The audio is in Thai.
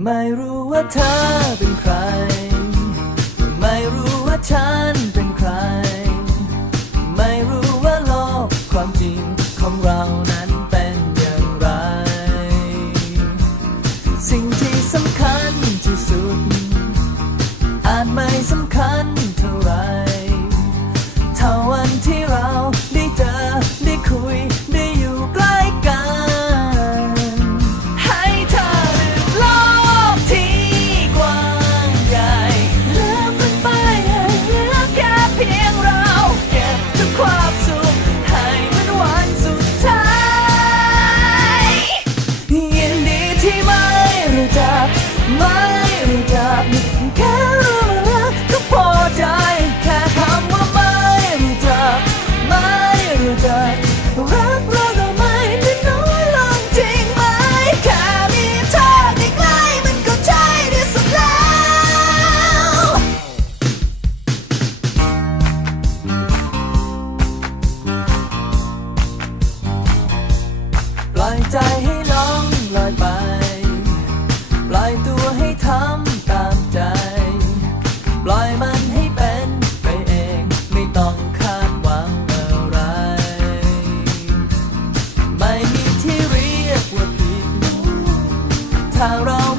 ไม่รู้ว่าเธอเป็นใคร ไม่รู้ว่าฉันเป็นใคร จัไม่กลับ ข่าวเรา